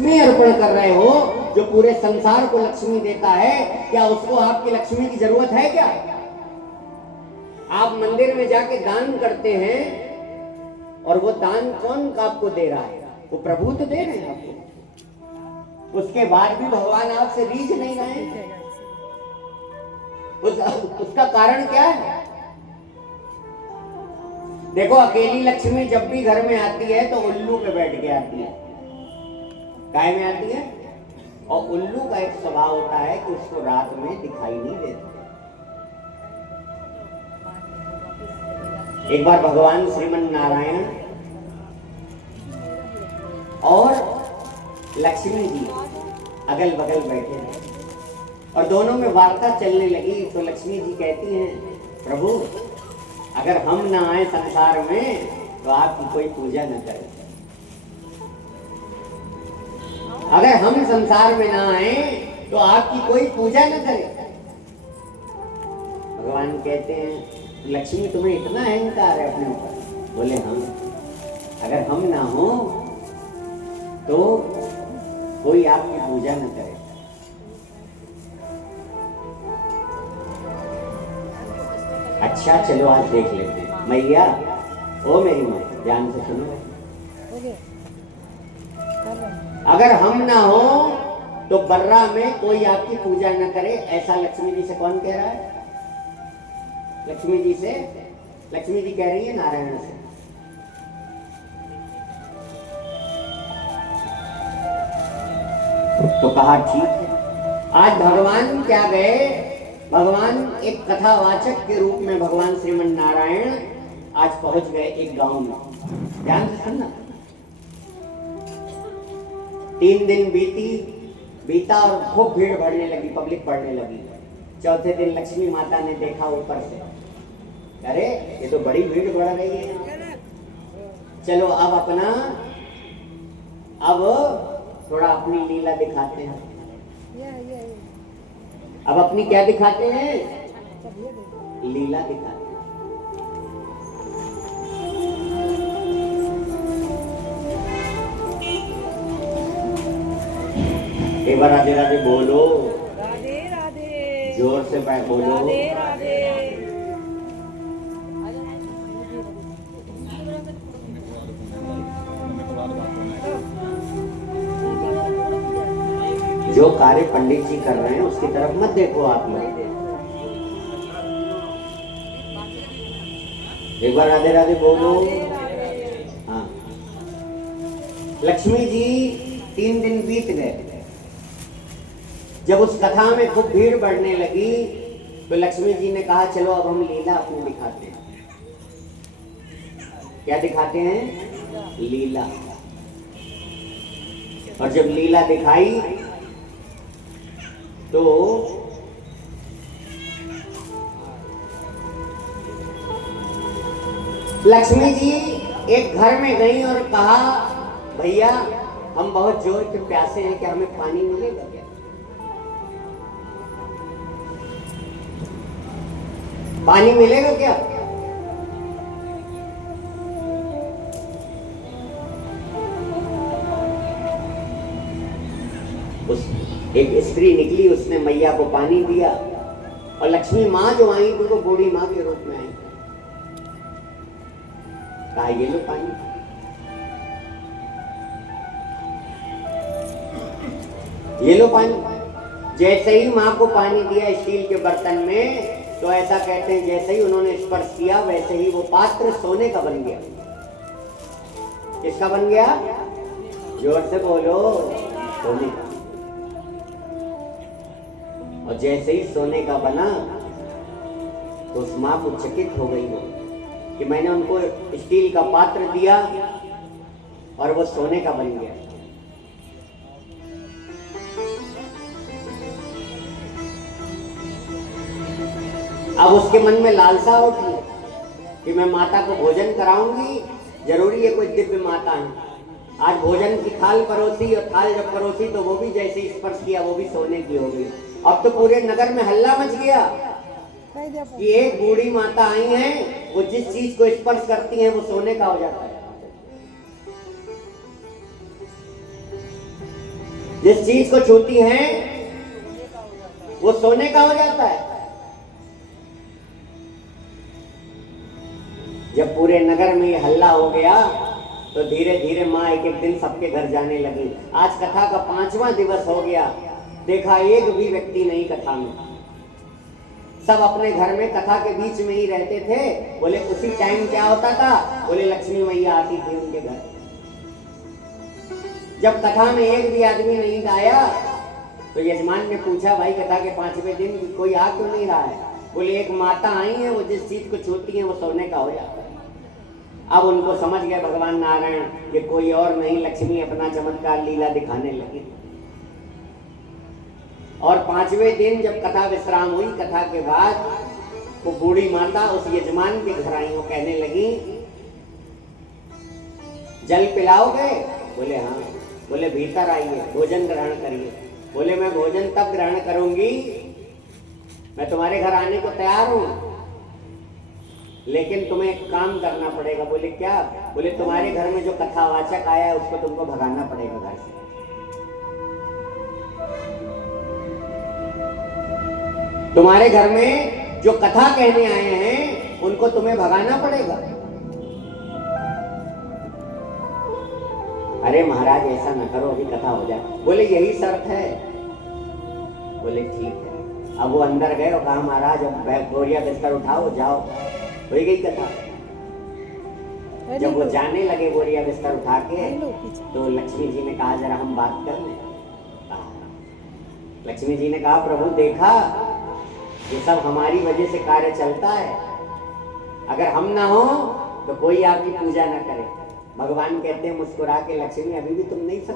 लक्ष्मी अर्पण कर रहे हो, जो पूरे संसार को लक्ष्मी देता है, क्या उसको आपकी लक्ष्मी की जरूरत है क्या? आप मंदिर में जाके दान करते हैं और वो दान कौन आपको दे रहा है? वो प्रभु तो दे रहे हैं आपको। उसके बाद भी भगवान आपसे रीझ नहीं रहे हैं। उसका कारण क्या है? देखो, अकेली लक्ष्मी जब भी घर में आती है तो उल्लू पे बैठ के आती है। काय में आती है? और उल्लू का एक स्वभाव होता है कि उसको रात में दिखाई नहीं देता। एक बार भगवान श्रीमन नारायण और लक्ष्मी जी अगल बगल बैठे हैं और दोनों में वार्ता चलने लगी। तो लक्ष्मी जी कहती हैं, प्रभु, अगर हम ना आए संसार में तो आपकी कोई पूजा न करे। अगर हम संसार में ना आए तो आपकी कोई पूजा न करे। भगवान कहते हैं, लक्ष्मी तुम्हें इतना अहंकार है अपने ऊपर? बोले हाँ, अगर हम ना हो तो कोई आपकी पूजा न करे। अच्छा चलो आज देख लेते हैं। मैया, ओ मेरी माँ, ध्यान से सुनो। अगर हम ना हो तो बर्रा में कोई आपकी पूजा न करे, ऐसा लक्ष्मी जी से कौन कह रहा है? लक्ष्मी जी से, लक्ष्मी जी कह रही है नारायण से। तो कहा ठीक है। आज भगवान क्या गए? भगवान एक कथावाचक के रूप में भगवान श्रीमन नारायण आज पहुंच गए एक गांव में। ध्यान से सुनना। 3 दिन बीता और खूब भीड़ बढ़ने लगी, पब्लिक बढ़ने लगी। चौथे दिन लक्ष्मी माता ने देखा ऊपर से, अरे ये तो बड़ी भीड़ बढ़ रही है, चलो अब थोड़ा अपनी लीला दिखाते हैं। अब अपनी क्या दिखाते हैं? लीला दिखाते हैं। एक बार राधे राधे बोलो। राधे राधे। जोर से बोलो। राधे राधे। जो कार्य पंडित जी कर रहे हैं उसकी तरफ मत देखो आप लोग। एक बार राधे राधे बोलो। हाँ, लक्ष्मी जी 3 दिन बीत गए। जब उस कथा में खूब भीड़ बढ़ने लगी तो लक्ष्मी जी ने कहा, चलो अब हम लीला अपनी दिखाते हैं। क्या दिखाते हैं? लीला। और जब लीला दिखाई तो लक्ष्मी जी एक घर में गई और कहा, भैया हम बहुत जोर के प्यासे हैं, क्या हमें पानी मिलेगा क्या? पानी मिलेगा क्या? एक स्त्री निकली, उसने मैया को पानी दिया और लक्ष्मी माँ जो आई थी वो बूढ़ी माँ के रूप में आई। कहा, ये लो पानी। ये लो पानी। जैसे ही माँ को पानी दिया स्टील के बर्तन में, तो ऐसा कहते हैं जैसे ही उन्होंने स्पर्श किया वैसे ही वो पात्र सोने का बन गया। किसका बन गया? जोर से बोलो। सोने का। और जैसे ही सोने का बना तो उस माँ को चकित हो गई वो कि मैंने उनको स्टील का पात्र दिया और वो सोने का बन गया। अब उसके मन में लालसा उठी कि मैं माता को भोजन कराऊंगी, जरूरी है कोई दिव्य माता है। आज भोजन की थाल परोसी और थाल जब परोसी तो वो भी जैसे स्पर्श किया वो भी सोने की हो गई। अब तो पूरे नगर में हल्ला मच गया कि एक बूढ़ी माता आई हैं, वो जिस चीज को स्पर्श करती हैं वो सोने का हो जाता है। जिस चीज को छूती हैं वो सोने का हो जाता है। जब पूरे नगर में ये हल्ला हो गया तो धीरे धीरे माँ एक एक दिन सबके घर जाने लगी। आज कथा का 5वां दिवस हो गया, देखा एक भी व्यक्ति नहीं कथा में। सब अपने घर में कथा के बीच में ही रहते थे। बोले उसी टाइम क्या होता था, बोले लक्ष्मी मैया आती थी उनके घर। जब कथा में एक भी आदमी नहीं गाया तो यजमान ने पूछा, भाई कथा के 5वें दिन कोई आ क्यों नहीं रहा है? बोले एक माता आई है, वो जिस चीज को छूती है वो सोने का हो जाता है। अब उनको समझ गया भगवान नारायण ये कोई और नहीं, लक्ष्मी अपना चमत्कार लीला दिखाने लगी। और 5वें दिन जब कथा विश्राम हुई, कथा के बाद वो बूढ़ी माता उस यजमान के घर आई, वो कहने लगी जल पिलाओगे? बोले हाँ। बोले भीतर आइए, भोजन ग्रहण करिए। बोले मैं भोजन तब ग्रहण करूंगी, मैं तुम्हारे घर आने को तैयार हूं, लेकिन तुम्हें एक काम करना पड़ेगा। बोले क्या? बोले तुम्हारे घर में जो कथावाचक आया है उसको तुमको भगाना पड़ेगा घर से। तुम्हारे घर में जो कथा कहने आए हैं उनको तुम्हें भगाना पड़ेगा। अरे महाराज ऐसा न करो, अभी कथा हो जाए। बोले यही शर्त है। बोले ठीक है। अब वो अंदर गए और कहा महाराज अब बोरिया बिस्तर उठाओ जाओ। हो गई कथा। जब वो जाने लगे बोरिया बिस्तर उठा के तो लक्ष्मी जी ने कहा जरा हम बात कर लें। लक्ष्मी जी ने कहा प्रभु देखा ये सब हमारी वजह से कार्य चलता है, अगर हम ना हो तो कोई आपकी पूजा ना करे। भगवान कहते हैं मुस्कुरा के, लक्ष्मी अभी भी तुम नहीं